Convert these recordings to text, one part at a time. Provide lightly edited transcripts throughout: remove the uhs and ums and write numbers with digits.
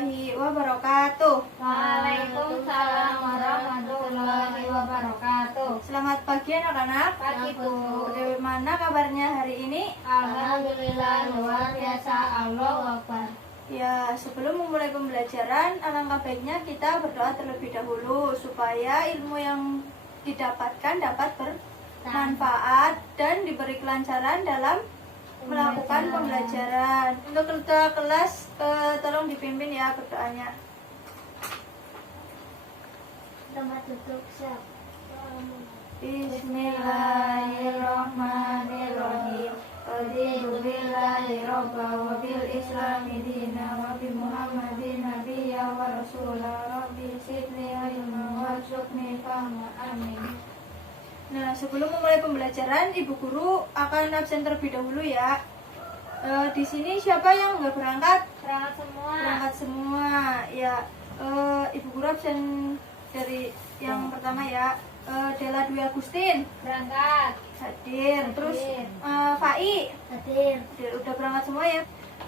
warahmatullahi wabarakatuh. Waalaikumsalam warahmatullahi wabarakatuh. Selamat pagi anak-anak. Pagi, Bu. Bagaimana kabarnya hari ini? Alhamdulillah luar biasa. Allahu Akbar. Ya, sebelum memulai pembelajaran, alangkah baiknya kita berdoa terlebih dahulu supaya ilmu yang didapatkan dapat bermanfaat dan diberi kelancaran dalam melakukan pembelajaran. Untuk ketua kelas, tolong dipimpin ya berdoanya. Tempat duduk siap. Bismillahirrahmanirrahim. Raditu billahi robba wa bil islami dina wa bi muhammadin nabiyya wa rasulah. Rabbi zidni ilma warzuqni fahma. Amin. Nah, sebelum memulai pembelajaran, Ibu Guru akan absen terlebih dahulu ya. Di sini siapa yang nggak berangkat? Berangkat semua. Berangkat semua. Ya, Ibu Guru absen dari yang pertama ya. Dela Dwi Agustin Berangkat. hadir. Terus Fai Hadir. udah berangkat semua ya.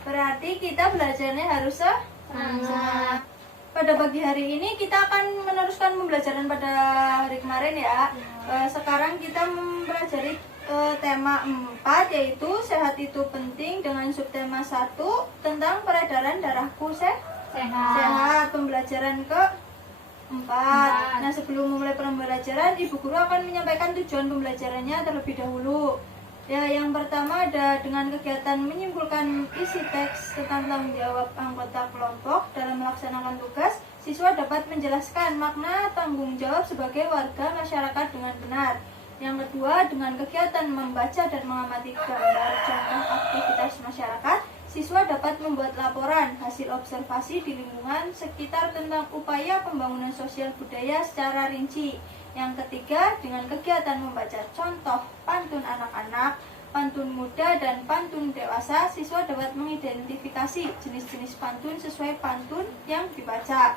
Berarti kita belajarnya harus semangat. Pada pagi hari ini kita akan meneruskan pembelajaran pada hari kemarin ya. Sekarang kita mempelajari tema 4 yaitu sehat itu penting dengan subtema 1 tentang peredaran darahku sehat. Pembelajaran ke 4. Nah, sebelum memulai pembelajaran, Ibu Guru akan menyampaikan tujuan pembelajarannya terlebih dahulu. Ya, yang pertama ada dengan kegiatan menyimpulkan isi teks tentang tanggung jawab anggota kelompok dalam melaksanakan tugas, siswa dapat menjelaskan makna tanggung jawab sebagai warga masyarakat dengan benar. Yang kedua, dengan kegiatan membaca dan mengamati gambar contoh aktivitas masyarakat, siswa dapat membuat laporan hasil observasi di lingkungan sekitar tentang upaya pembangunan sosial budaya secara rinci. Yang ketiga, dengan kegiatan membaca contoh pantun anak-anak, pantun muda, dan pantun dewasa, siswa dapat mengidentifikasi jenis-jenis pantun sesuai pantun yang dibaca.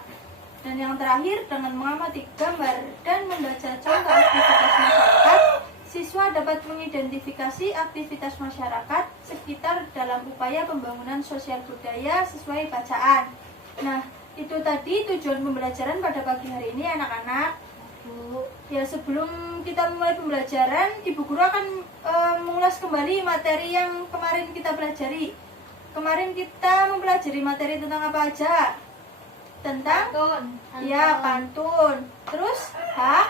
Dan yang terakhir, dengan mengamati gambar dan membaca contoh aktivitas masyarakat, siswa dapat mengidentifikasi aktivitas masyarakat sekitar dalam upaya pembangunan sosial budaya sesuai bacaan. Nah, itu tadi tujuan pembelajaran pada pagi hari ini anak-anak. Ya, sebelum kita mulai pembelajaran, Ibu Guru akan mengulas kembali materi yang kemarin kita pelajari. Kemarin kita mempelajari materi tentang apa aja? Tentang pantun. Terus hak,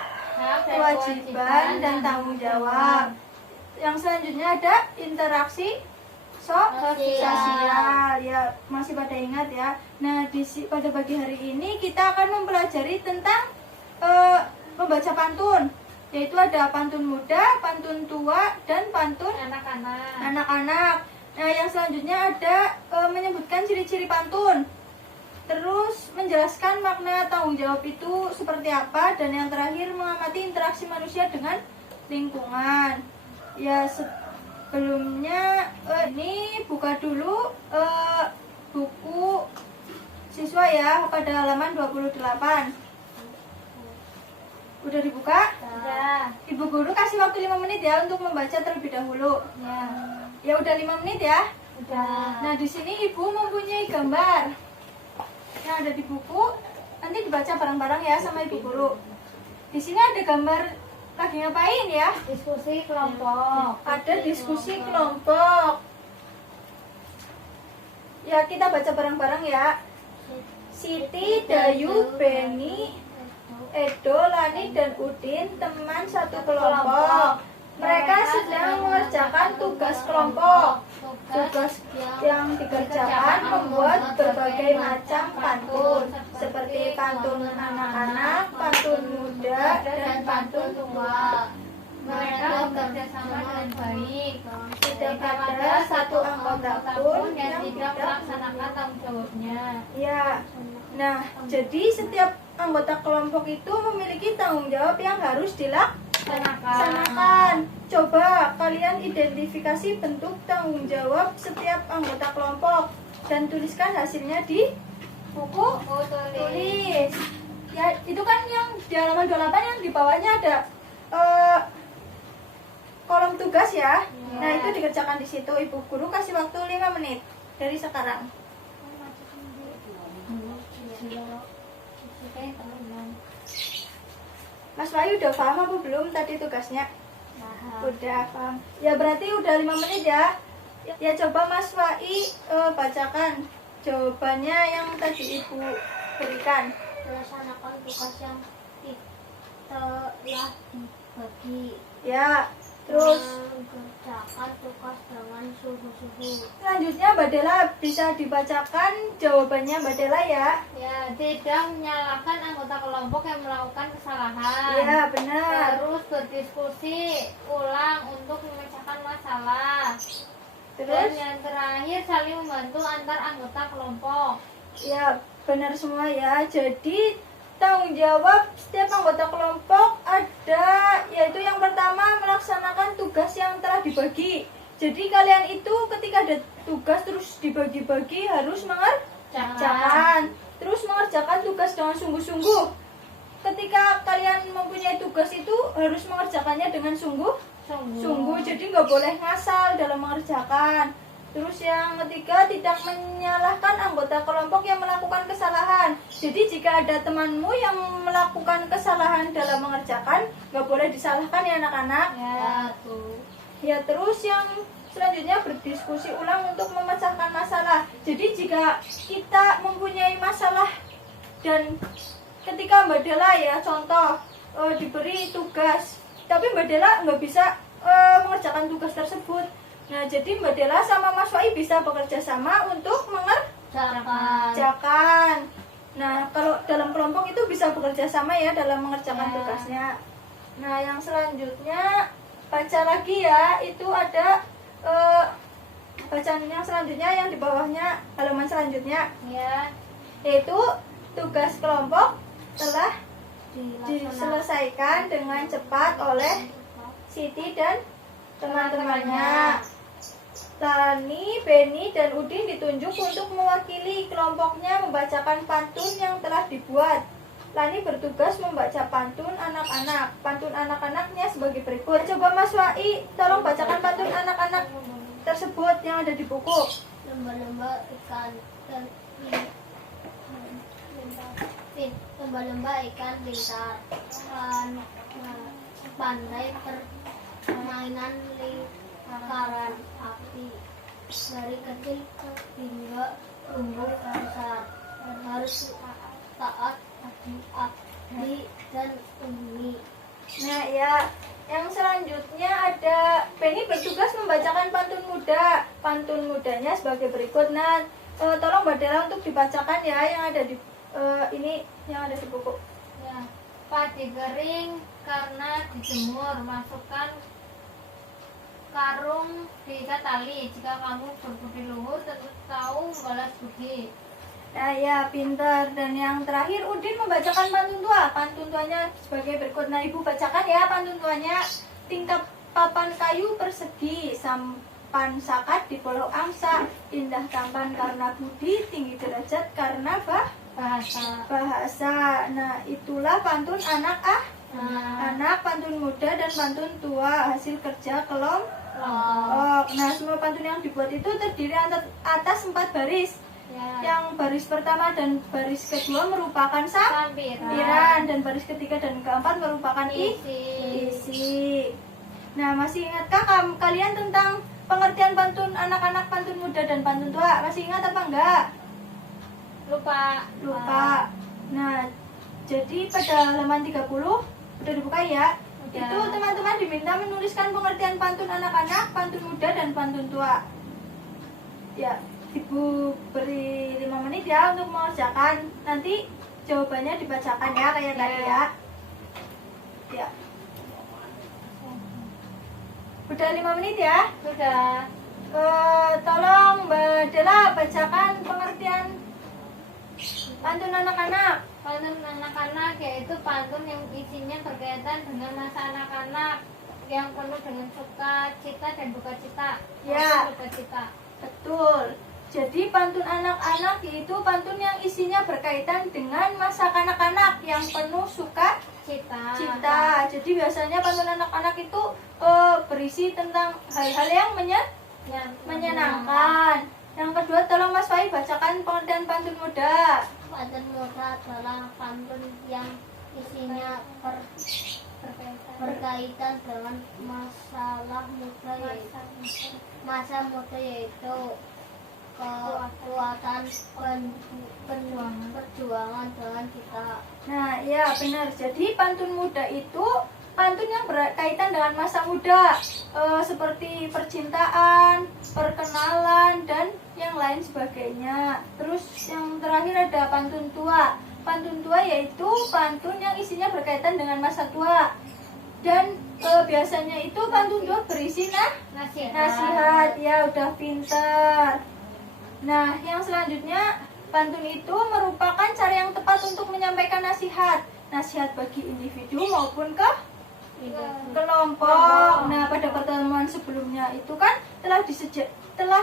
kewajiban, dan tanggung jawab. Yang selanjutnya ada interaksi sosial. Ya, masih pada ingat ya. Nah, pada pagi hari ini kita akan mempelajari tentang membaca pantun, yaitu ada pantun muda, pantun tua, dan pantun anak-anak. Nah, yang selanjutnya ada menyebutkan ciri-ciri pantun, terus menjelaskan makna tanggung jawab itu seperti apa, dan yang terakhir mengamati interaksi manusia dengan lingkungan. Ya, sebelumnya ini buka dulu buku siswa ya pada halaman 28. Udah dibuka? Udah. Ibu Guru kasih waktu 5 menit ya untuk membaca terlebih dahulu. Ya udah 5 menit ya. Udah. Nah, di sini Ibu mempunyai gambar yang ada di buku. Nanti dibaca bareng-bareng ya sama Ibu Guru. Di sini ada gambar lagi ngapain ya? Diskusi kelompok. Ada diskusi kelompok. Ya, kita baca bareng-bareng ya. Siti, Dayu, Beni, Edo, Lani, dan Udin teman satu kelompok. Mereka sedang mengerjakan tugas kelompok. Tugas yang dikerjakan membuat berbagai macam pantun, seperti pantun anak-anak, pantun muda, dan pantun tua. Mereka bekerja sama dengan baik. Tidak ada satu anggota pun yang tidak melaksanakan tanggung jawabnya. Ya. Nah, jadi setiap anggota kelompok itu memiliki tanggung jawab yang harus dilaksanakan. Coba kalian identifikasi bentuk tanggung jawab setiap anggota kelompok dan tuliskan hasilnya di buku tulis. Ya, itu kan yang di halaman 28 yang di bawahnya ada kolom tugas ya. Nah, itu dikerjakan di situ. Ibu Guru kasih waktu 5 menit dari sekarang. loro. Oke, teman-teman. Mas Wahyu udah paham apa belum tadi tugasnya? Udah paham. Ya berarti udah 5 menit ya. Ya coba Mas Wai bacakan jawabannya yang tadi Ibu berikan. Laksanakan tugas yang telah dibagi. Ya, terus Mengerjakan tugas dengan sungguh-sungguh. selanjutnya Mbak Dela bisa dibacakan jawabannya Mbak Dela ya. Ya, tidak menyalahkan anggota kelompok yang melakukan kesalahan. Ya benar. Terus berdiskusi ulang untuk memecahkan masalah. Dan Terus yang terakhir saling membantu antar anggota kelompok. ya benar semua ya. Jadi tanggung jawab setiap anggota kelompok ada, yaitu yang pertama melaksanakan tugas yang telah dibagi. Jadi kalian itu ketika ada tugas terus dibagi-bagi harus mengerjakan. Terus mengerjakan tugas dengan sungguh-sungguh. Ketika kalian mempunyai tugas itu harus mengerjakannya dengan sungguh. Jadi nggak boleh ngasal dalam mengerjakan. Terus yang ketiga, tidak menyalahkan anggota kelompok yang melakukan kesalahan. Jadi jika ada temanmu yang melakukan kesalahan dalam mengerjakan, nggak boleh disalahkan ya anak-anak. Ya terus yang selanjutnya berdiskusi ulang untuk memecahkan masalah. Jadi jika kita mempunyai masalah dan ketika Mbak Dela ya contoh diberi tugas, tapi Mbak Dela nggak bisa mengerjakan tugas tersebut. Nah, jadi Mbak Dela sama Mas Wai bisa bekerja sama untuk mengerjakan. Nah, kalau dalam kelompok itu bisa bekerja sama ya dalam mengerjakan tugasnya. Nah, yang selanjutnya baca lagi ya, itu ada bacaan yang selanjutnya yang di bawahnya halaman selanjutnya Ya, yaitu tugas kelompok telah diselesaikan dengan cepat oleh Siti dan teman-temannya. Lani, Beni, dan Udin ditunjuk untuk mewakili kelompoknya membacakan pantun yang telah dibuat. Lani bertugas membaca pantun anak-anak. Pantun anak-anaknya sebagai berikut. Coba Mas Wai, tolong bacakan pantun anak-anak tersebut yang ada di buku. Lomba-lomba ikan dan lomba-lomba ikan pintar, pandai permainan lingkaran api, dari kecil hingga tumbuh besar, dan harus taat adik dan umi. Nah ya, yang selanjutnya ada Penny bertugas membacakan pantun muda. Pantun mudanya sebagai berikut. Nah, tolong Mbak Dela untuk dibacakan ya yang ada di ini yang ada di buku. Ya, padi kering karena dijemur, masukkan karung diikat tali. Jika kamu berbudi luhur, tentu tahu membalas budi. Nah ya, pintar. Dan yang terakhir Udin membacakan pantun tua. Pantun tuanya sebagai berikut. Nah, Ibu bacakan ya pantun tuanya. Tingkap papan kayu persegi, sampan sakat di pulau angsa, indah tampan karena budi, tinggi derajat karena bahasa. Nah, itulah pantun anak, pantun muda dan pantun tua, hasil kerja kelompok. Nah, semua pantun yang dibuat itu terdiri atas 4 baris. Ya. Yang baris pertama dan baris kedua merupakan sampiran, dan baris ketiga dan keempat merupakan isi. Nah, masih ingatkah kalian tentang pengertian pantun anak-anak, pantun muda dan pantun tua? Masih ingat apa enggak? Lupa. Nah, jadi pada halaman 30 udah dibuka ya. Udah. Itu teman-teman diminta menuliskan pengertian pantun anak-anak, pantun muda dan pantun tua. Ya, Ibu beri 5 menit ya untuk mengerjakan. Nanti jawabannya dibacakan ya kayak tadi ya. Ya. Udah 5 menit ya? Sudah. Tolong Mbak Dela bacakan pengertian pantun anak-anak. Pantun anak-anak yaitu pantun yang isinya berkaitan dengan masa anak-anak yang penuh dengan sukacita dan dukacita. Ya. Sukacita. Betul. Jadi pantun anak-anak yaitu pantun yang isinya berkaitan dengan masa kanak-kanak yang penuh sukacita. Jadi biasanya pantun anak-anak itu berisi tentang hal-hal yang menyenangkan. Yang kedua, tolong Mas Fai bacakan pengertian pantun muda. Pantun muda adalah pantun yang isinya berkaitan dengan masalah muda masa muda yaitu kekuatan perjuangan dengan kita. Nah, ya benar. Jadi pantun muda itu pantun yang berkaitan dengan masa muda, seperti percintaan, perkenalan, dan yang lain sebagainya. Terus yang terakhir ada pantun tua. Pantun tua yaitu pantun yang isinya berkaitan dengan masa tua. Dan biasanya itu pantun tua berisi nasihat. Ya, udah pintar. Nah, yang selanjutnya, pantun itu merupakan cara yang tepat untuk menyampaikan nasihat. Nasihat bagi individu maupun ke kelompok. Nah, pada pertemuan sebelumnya itu kan telah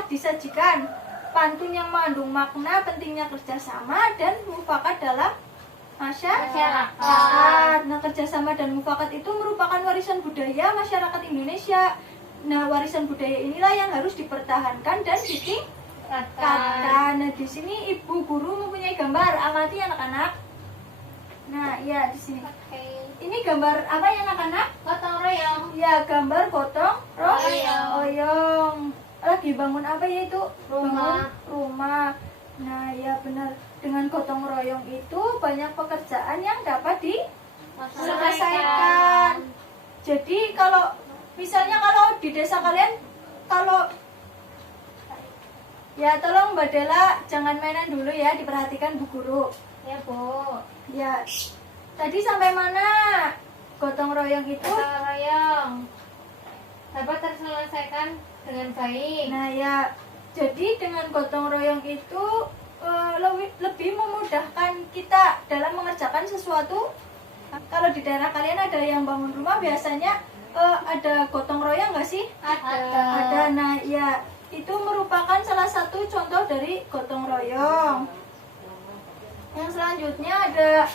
disajikan pantun yang mengandung makna pentingnya kerjasama dan mufakat dalam masyarakat. Nah, kerjasama dan mufakat itu merupakan warisan budaya masyarakat Indonesia. Nah, warisan budaya inilah yang harus dipertahankan dan ditingkatkan. Nah, di sini ibu guru mempunyai gambar. Amati anak-anak. Nah, ya di sini. Ini gambar apa ya anak-anak? Gotong royong. Ya, gambar gotong royong. Lagi bangun apa ya itu? Rumah. Bangun rumah. Nah, ya benar. Dengan gotong royong itu banyak pekerjaan yang dapat diselesaikan. Jadi kalau misalnya kalau di desa kalian, kalau ya tolong Mbak Dela jangan mainan dulu ya, diperhatikan Bu Guru. Ya, Bu. Ya, tadi sampai mana? Gotong royong itu? Gotong royong dapat terselesaikan dengan baik. Nah ya, jadi dengan gotong royong itu lebih memudahkan kita dalam mengerjakan sesuatu. Kalau di daerah kalian ada yang bangun rumah, biasanya ada gotong royong nggak sih? Ada. Nah ya, itu merupakan salah satu contoh dari gotong royong. Yang selanjutnya ada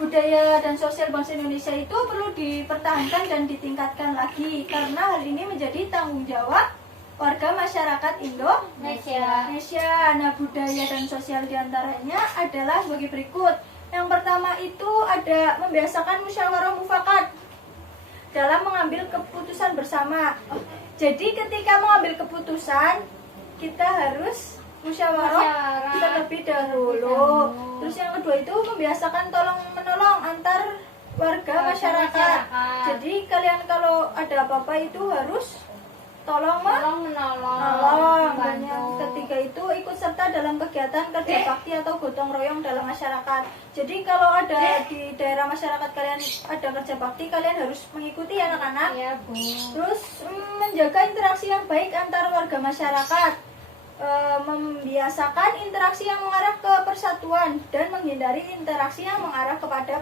budaya dan sosial bangsa Indonesia itu perlu dipertahankan dan ditingkatkan lagi, karena hal ini menjadi tanggung jawab warga masyarakat Indonesia. Nah, budaya dan sosial diantaranya adalah sebagai berikut. Yang pertama itu ada membiasakan musyawarah mufakat dalam mengambil keputusan bersama. Jadi ketika mengambil keputusan, kita harus musyawarah terlebih dahulu. Terus yang kedua itu membiasakan tolong menolong antar warga masyarakat. Jadi kalian kalau ada apa-apa itu harus tolong menolong. Dan yang ketiga itu ikut serta dalam kegiatan kerja bakti atau gotong royong dalam masyarakat. Jadi kalau ada di daerah masyarakat kalian ada kerja bakti, kalian harus mengikuti anak-anak. Ya, Bu. Terus menjaga interaksi yang baik antar warga masyarakat. Membiasakan interaksi yang mengarah ke persatuan dan menghindari interaksi yang mengarah kepada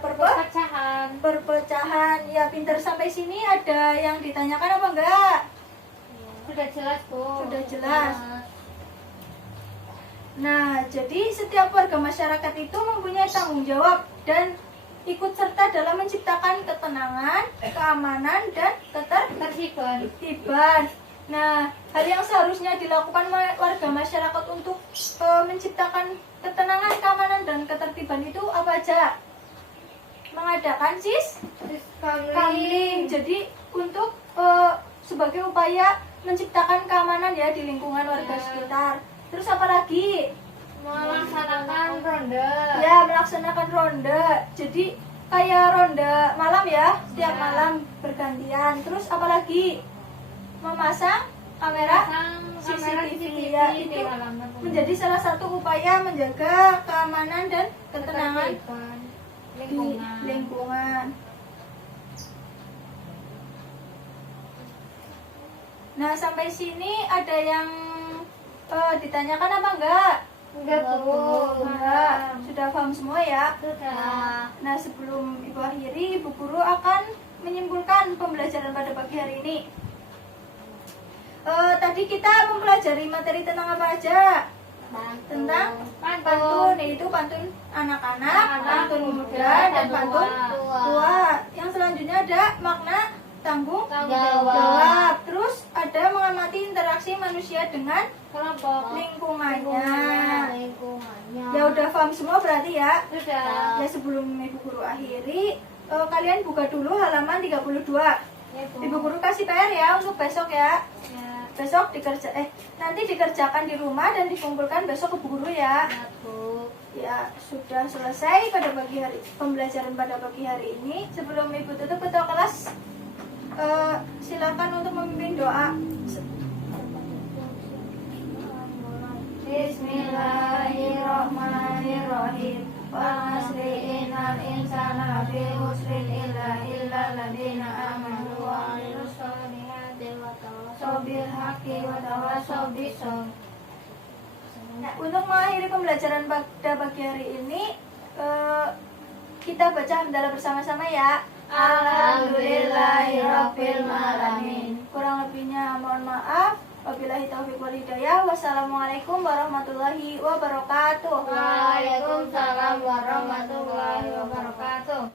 perpecahan. Ya, pintar sampai sini ada yang ditanyakan apa enggak? Sudah jelas, Bu. Sudah jelas. Nah, jadi setiap warga masyarakat itu mempunyai tanggung jawab dan ikut serta dalam menciptakan ketenangan, keamanan, dan ketertiban. Nah, hal yang seharusnya dilakukan warga masyarakat untuk menciptakan ketenangan, keamanan, dan ketertiban itu apa aja? Mengadakan kamling. Jadi untuk sebagai upaya menciptakan keamanan ya di lingkungan warga sekitar. Terus apa lagi? Melaksanakan ronde. Ya, melaksanakan ronde. Jadi kayak ronde malam ya, setiap malam bergantian. Terus apa lagi? Memasang kamera CCTV ya, itu menjadi salah satu upaya menjaga keamanan dan ketenangan di lingkungan. Nah, sampai sini ada yang ditanyakan apa enggak? Enggak, Bu. Enggak. Sudah paham semua ya? Sudah. Nah, sebelum Ibu akhiri, Ibu Guru akan menyimpulkan pembelajaran pada pagi hari ini. Tadi kita mempelajari materi tentang apa aja? Tentang pantun, yaitu pantun anak-anak, pantun muda, dan pantun tua. Yang selanjutnya ada makna tanggung jawab. Terus ada mengamati interaksi manusia dengan kelompok lingkungannya. lingkungannya. Ya udah paham semua berarti ya. Sudah. Ya sebelum Ibu Guru akhiri, kalian buka dulu halaman 32. Ya, Bu. Ibu Guru kasih PR ya untuk besok ya. Ya, Besok nanti dikerjakan di rumah dan dikumpulkan besok ke Bu Guru ya. ya, Bu. Ya, sudah selesai pada pagi hari pembelajaran pada pagi hari ini. Sebelum Ibu tutup ketua kelas, silakan untuk memimpin doa. Bismillahirrahmanirrahim. Wa asri innal insana lafi khusrin illa alladziina aamanu wa 'amilus sholihati wa tawasaw bil haqqi wa tawasaw bis sabr. Nah, untuk mengakhiri pembelajaran pada pagi hari ini, kita baca hamdalah bersama-sama ya. Alhamdulillahirabbil alamin. Kurang lebihnya mohon maaf. Wabillahi taufiq wal hidayah. Wassalamualaikum warahmatullahi wabarakatuh. Waalaikumsalam warahmatullahi wabarakatuh.